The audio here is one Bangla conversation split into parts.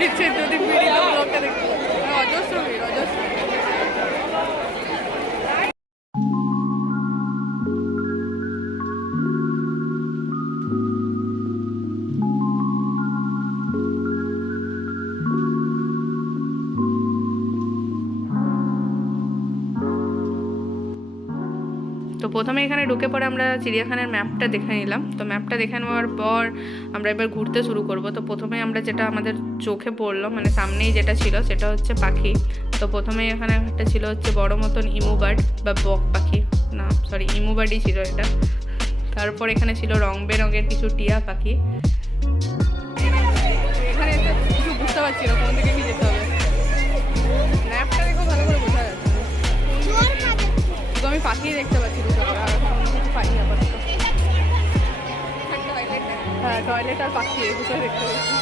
যদি ভিডিও ব্লগটা দেখতে অজস্র ভিড় অজস্র। তো প্রথমে এখানে ঢুকে পরে আমরা চিড়িয়াখানার ম্যাপটা দেখে নিলাম। তো ম্যাপটা দেখে নেওয়ার পর আমরা এবার ঘুরতে শুরু করব। তো প্রথমে আমরা যেটা আমাদের চোখে পড়লো, মানে সামনেই যেটা ছিল সেটা হচ্ছে পাখি। তো প্রথমেই এখানে একটা ছিল হচ্ছে বড় মতন ইমু বার্ড বা বক পাখি, না সরি ইমু বার্ডই ছিল এটা। তারপর এখানে ছিল রং বেরঙের কিছু টিয়া পাখি। এখানে কিছু বুঝতে পারছি না কোন দিকে কি যেতে হবে, ম্যাপটা দেখো ভালো করে বোঝা যাচ্ছে। আমি পাখি দেখতে পাচ্ছি দুটো, আর কিছু পাইনি আপাতত। হ্যাঁ টয়লেট আর পাখি দুটো দেখতে পাচ্ছি।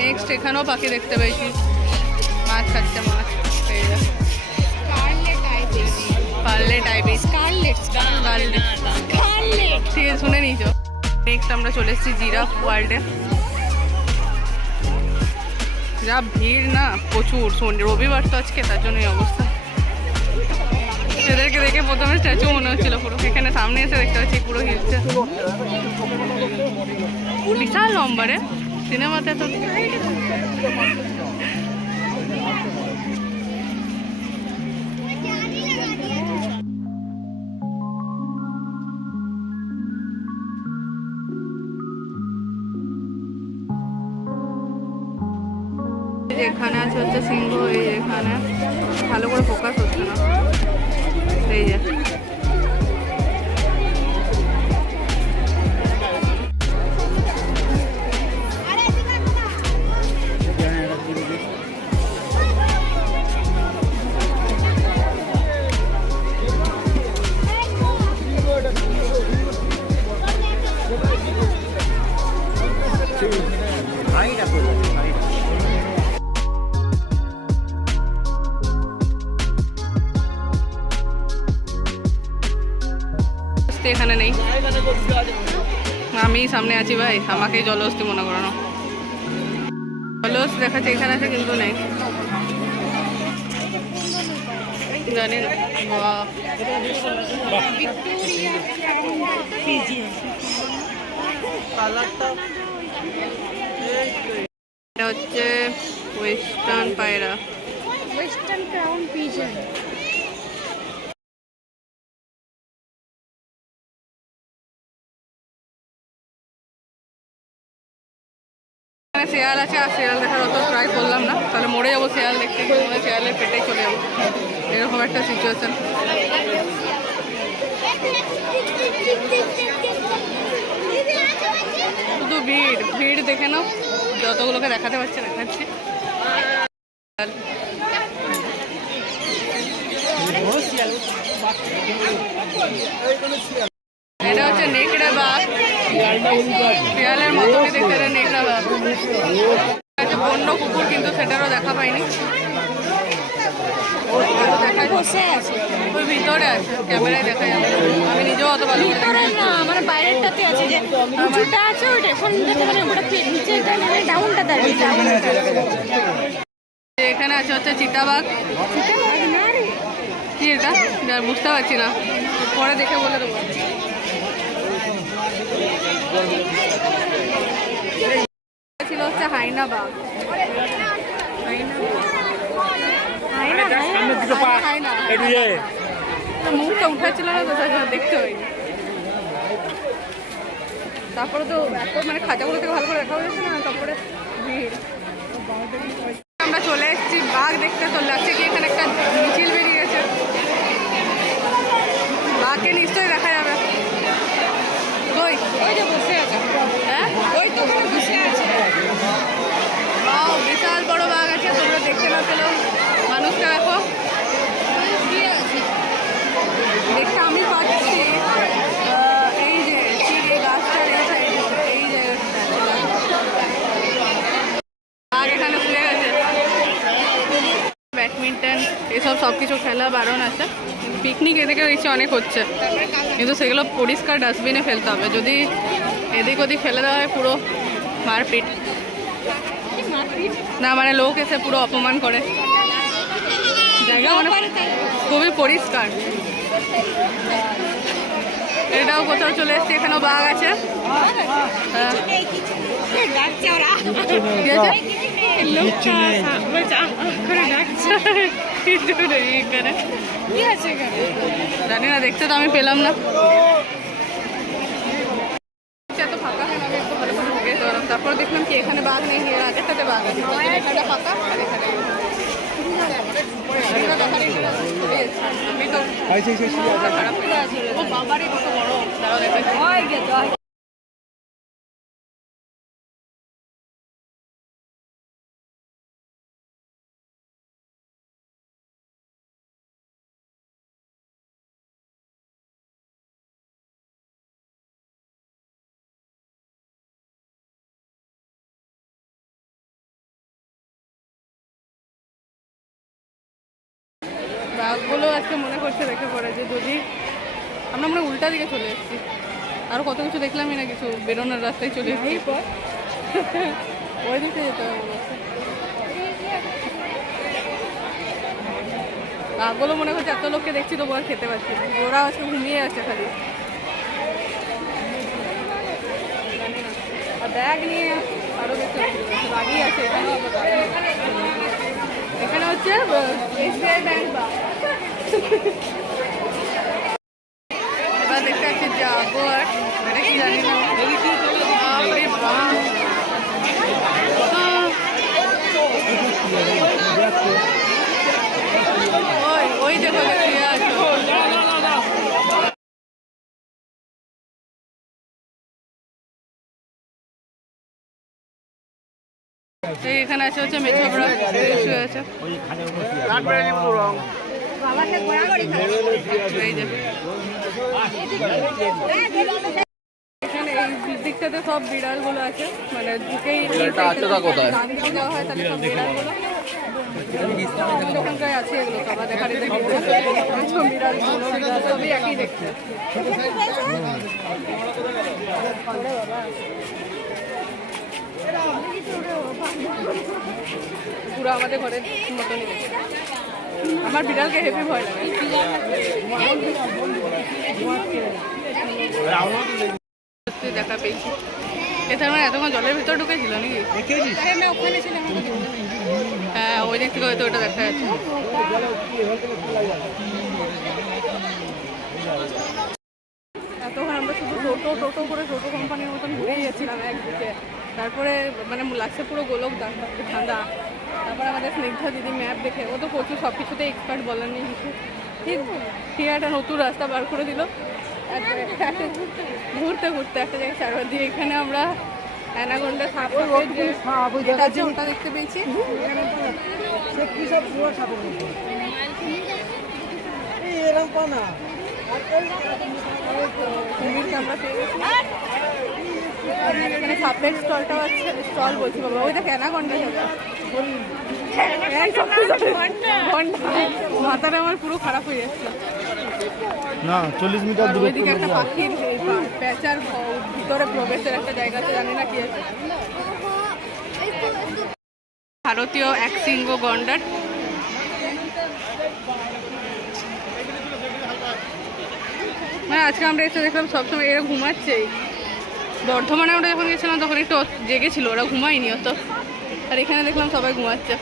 নেক্সট এখানেও পাখি দেখতে পেয়েছি, মাছ খাচ্ছে মাছ। পার্লেট আইবিস, ঠিক আছে শুনে নিয়েছো। নেক্সট আমরা চলে এসেছি জিরাফ ওয়ার্ল্ডে। যা ভিড় না প্রচুর, রবিবার তো আজকে, তার জন্য এই অবস্থা। এদেরকে দেখে প্রথমে স্ট্যাচু মনে হচ্ছিল পুরো, এখানে সামনে এসে দেখতে পাচ্ছি পুরো হিলছে। বিশাল লম্বা রে, সিনেমাতে তো। এখানে আছে হচ্ছে সিংহ, এই এখানে ভালো করে ফোকাস হচ্ছে না, এই যে এখানে নেই, আমি সামনে আছি ভাই, আমাকে জলহস্তি মনে করো না। জলহস্তি দেখাচ্ছে এখানে আছে কিন্তু নেই, জানি না। এটা হচ্ছে ওয়েস্টার্ন পায়রা, ওয়েস্টার্ন ক্রাউন পিজন। শেয়াল আছে, আর শেয়াল দেখার অত ট্রাই করলাম না, তাহলে মরে যাবো শেয়াল দেখতে গিয়ে, শেয়ালের পেটে চলে যাবো, এরকম একটা সিচুয়েশন। শুধু ভিড় ভিড় দেখে নাও, যতগুলোকে দেখাতে পারছে দেখাচ্ছি। এটা হচ্ছে নেকড়ে বাঘ, শিয়ালের মতনই দেখতে নেকড়ে বাঘ। বন্য কুকুর কিন্তু সেটারও দেখা পাইনি, ওই ভিতরে আছে, ক্যামেরায় দেখা যাবে, আমি নিজেও অত ভালো ভিতরে না, মানে বাইরেরটাতে আছে, যে উঁচুটা আছে ওইটা এখন মানে ওটা নিচেটা মানে ডাউনটা দাঁড়িয়ে। এখানে আছে হচ্ছে চিতাবাঘ। কি এটা বুঝতে পারছি না, পরে দেখে বলে দেবো। ছিল হচ্ছে হাইনা বাঘ, মুখটা উঠাচ্ছিল না তো দেখতে হয়নি। তারপরে তো মানে খাঁচাগুলো থেকে ভালো করে দেখা হয়েছে না, তারপরে ভিড়। আমরা চলে এসেছি বাঘ দেখতে, তো লাগছে কি এখানে একটা মিছিল বেরিয়ে গেছে, বাঘকে নিশ্চয়ই দেখা যাবে। ওই যে বসে আছে, হ্যাঁ ওই তো বসে আছে, বিশাল বড় বাঘ আছে, তোমরা দেখতে না পেলেও মানুষটা দেখো দেখতে আমি পাচ্ছি। এই যে এই গাছটার এই জায়গাটা বাঘ এখানে শুয়ে গেছে। ব্যাডমিন্টন এসব সব কিছু খেলে। ফেলা বারণ আছে, পিকনিক এদিকে দেখছি অনেক হচ্ছে, কিন্তু সেগুলো পরিষ্কার ডাস্টবিনে ফেলতে হবে। যদি এদিক ওদিক ফেলে দেওয়া হয় পুরো মারপিট। না মানে লোক এসে পুরো অপমান করে। জায়গা মানে খুবই পরিষ্কার। এটাও কোথাও চলে এসছি, এখানেও বাঘ আছে। হ্যাঁ জানি না, দেখতে তো আমি পেলাম না। এত ফাঁকা, আমি একটু ভালো করে ঢুকে যেতে পারলাম। তারপর দেখলাম কি এখানে বাঘ নেই, এর আগেরটাতে বাঘ আছে। এখানে ফাঁকা আর এখানে আমি তো খারাপ হয়ে যাচ্ছে। ও বাবারই কত বড়, দাঁড়াও দেখাচ্ছি। বাঘগুলো আজকে মনে করছে দেখে পড়ে যে যদি আমরা মনে উল্টা দিকে চলে এসেছি। আরও কত কিছু দেখলামই না, কিছু বেরোনোর রাস্তায় চলে এসেছি। ওই দিকে যেতে হবে মনে হচ্ছে। বাঘগুলো মনে করছে এত লোককে দেখছি তবু আর খেতে পারছি না, ওরা আজকে ঘুমিয়ে আছে খালি। আর ব্যাগ নিয়ে আরও দেখতে বাঘই আছে এখানে। এখানে হচ্ছে SBI ব্যাংক বা এবার দেখতে পাচ্ছি যাবো আর এটা কি জানি না। ওই দেখো দেখিয়ে আছে। এখানে আছে হচ্ছে মেছোবড়া শুয়ে আছে। এখানে এই দিকটাতে সব বিড়ালগুলো আছে, মানে ঢুকেই গান দিয়ে দেওয়া হয় তাহলে সব বিড়ালগুলো ওখানটায় আছে। এগুলো সবার দেখার বিড়ালগুলো সবই একই দেখতে। পুরো আমাদের ঘরের মতনই দেখে। আমার বিড়ালকে হেভি ভয় লাগে। দেখা পেয়েছি এছাড়া মানে এতক্ষণ জলের ভিতর ঢুকেছিল নাকি? হ্যাঁ ওই দিক থেকে হয়তো ওটা দেখা যাচ্ছে। এতক্ষণ আমরা শুধু টোটো করে টোটো কোম্পানির মতন ঘুরেই যাচ্ছিলাম একদিকে। তারপরে মানে লাগছে পুরো গোলক ঠান্ডা। তারপরে আমাদের স্নিগ্ধা দিদি ম্যাপ দেখে, ও তো প্রচুর সব কিছুতে এক্সপার্ট, বলার নেই কিছু। ঠিক একটা নতুন রাস্তা বার করে দিল ঘুরতে ঘুরতে একটা জায়গায় চারবার দিয়ে। এখানে আমরা অ্যানাকোন্ডা সাপ ওটা দেখতে পেয়েছি। কুমিরকে আমরা পেয়ে গেছি। এখানে সাপের স্টলটাও আছে, স্টল বলছি বাবা, ওই দেখ অ্যানাকোন্ডা মাথাটা আমার পুরো খারাপ হয়ে যাচ্ছে। না 40 মিটার দূরে ওইদিকে একটা পাখির প্যাঁচার ভিতরে প্রবেশের একটা জায়গা আছে, জানি না কি আছে। ভারতীয় এক শৃঙ্গ গন্ডার। মানে আজকে আমরা এসে দেখলাম সবসময় এরা ঘুমাচ্ছেই। বর্ধমানে আমরা যখন গেছিলাম তখন একটু জেগেছিল, ওরা ঘুমায়নি অত। আর এখানে দেখলাম সবাই ঘুমাচ্ছে।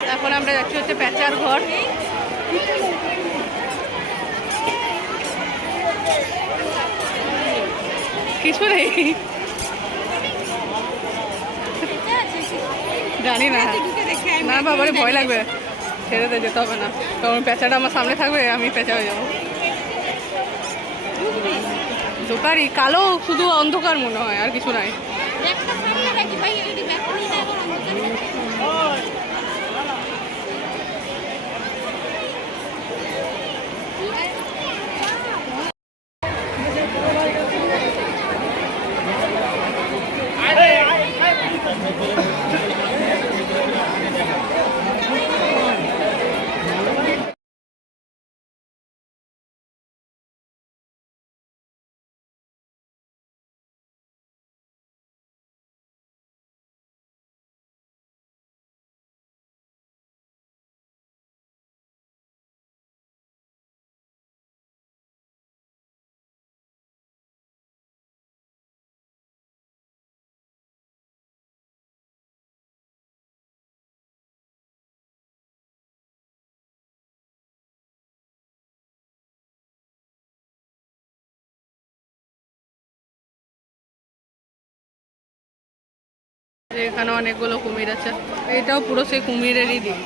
এখন আমরা যাচ্ছি হচ্ছে প্যাঁচার ঘর। কিছু নেই, জানি না। না বাবারে ভয় লাগবে, ছেড়ে দিয়ে যেতে হবে না, কারণ প্যাঁচাটা আমার সামনে থাকবে, আমি প্যাঁচা হয়ে যাবো। অন্ধকারই, কালো শুধু অন্ধকার মনে হয়, আর কিছু নাই। একটা সামনে দেখি ভাই এটি ব্যাক করে না এখন অন্ধকার। এখানে অনেকগুলো কুমির আছে, এটাও পুরো সেই কুমিরেরই দিক।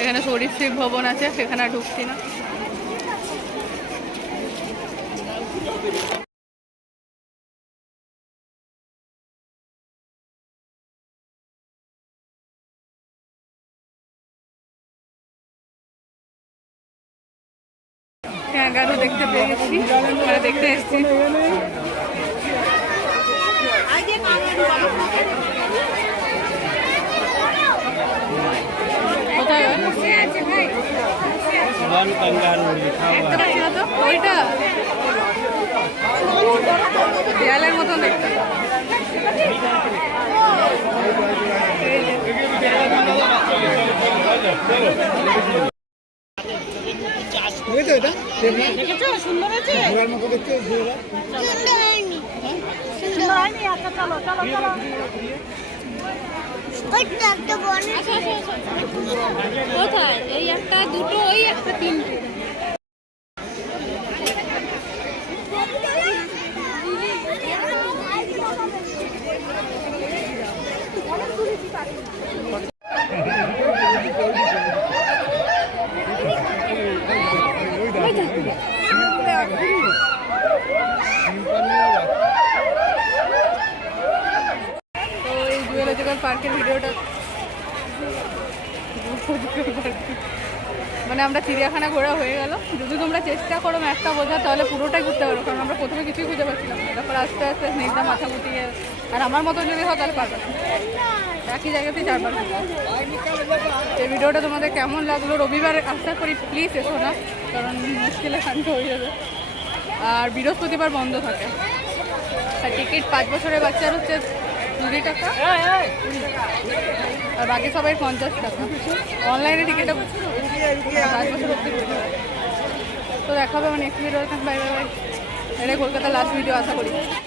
এখানে সরীসৃপ ভবন আছে, সেখানে আর ঢুকছি না। ক্যাঙ্গারু দেখতে পেয়ে গেছি, মানে দেখতে এসছি। কোথায় দেখতে পাচ্ছি না তো, ওইটা দেয়ালের মতন দেখতে। সুন্দর আছে সুন্দর হয়নি। আচ্ছা চলো চলো চলো। কোথায় এই একটা দুটো ওই একটা তিনটে। তো এই জুয়েলজিক্যাল পার্কের ভিডিওটা, মানে আমরা চিড়িয়াখানা ঘোরা হয়ে গেল। যদি তোমরা চেষ্টা করো ম্যাপটা বোঝা তাহলে পুরোটাই ঘুরতে পারো, কারণ আমরা প্রথমে কিছুই খুঁজে পাচ্ছিলাম না। তারপর আস্তে আস্তে স্নেকটা মাথা গুটিয়ে, আর আমার মতো যদি হয় তাহলে পারবে না, একই জায়গাতেই চারবার ঘুরবো। এই ভিডিওটা তোমাদের কেমন লাগলো? রবিবার আশা করি প্লিজ এসো না, কারণ মুশকিলে শান্ত হয়ে যাবে। আর বৃহস্পতিবার বন্ধ থাকে। আর টিকিট 5 বছরের বাচ্চার হচ্ছে 20 টাকা, আর বাকি সবাই 50 টাকা। অনলাইনে টিকিটটা 5 বছর অব্দি করতে হবে। তো দেখা হবে আমার next video. Bye bye bye. এটাই কলকাতার লাস্ট ভিডিও আশা করি।